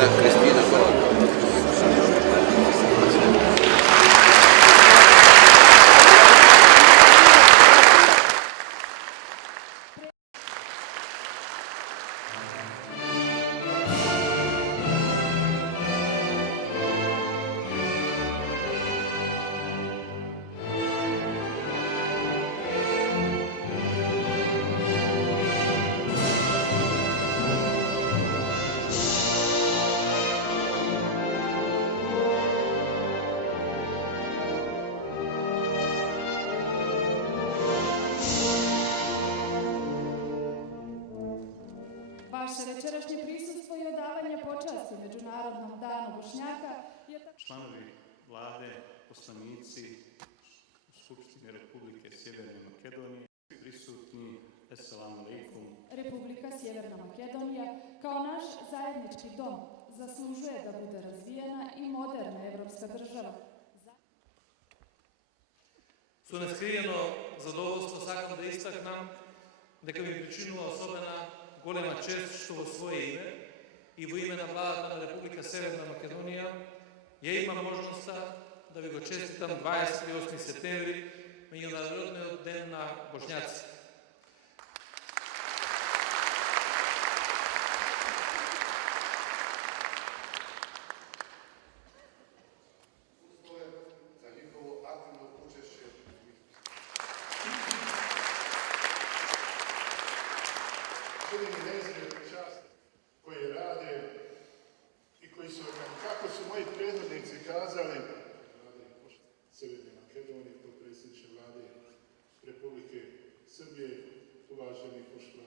Vlada Kristina Korona. Vaše večerašnje prisustvo i odavanje počasti Međunarodnom danu Bošnjaka je... Članovi vlade, poslanici Skupštine Republike Sjeverne Makedonije, prisutni, assalamu alaikum. Republika Sjeverna Makedonija kao naš zajednički dom zaslužuje da bude razvijena i moderna evropska država. Со нескриено задоволство сакам да истакнам дека ми причинува особена голема чест што во свое име и во име на владата на Република Северна Македонија ја имам можноста да ви го честитам 28 септември, Меѓународниот ден на Бошњаци. Koji rade i koji su, kako su moji prethodnici kazali, Sjeverne Makedonije, potpredsjedniče vlade Republike Srbije, uvaženi poštovani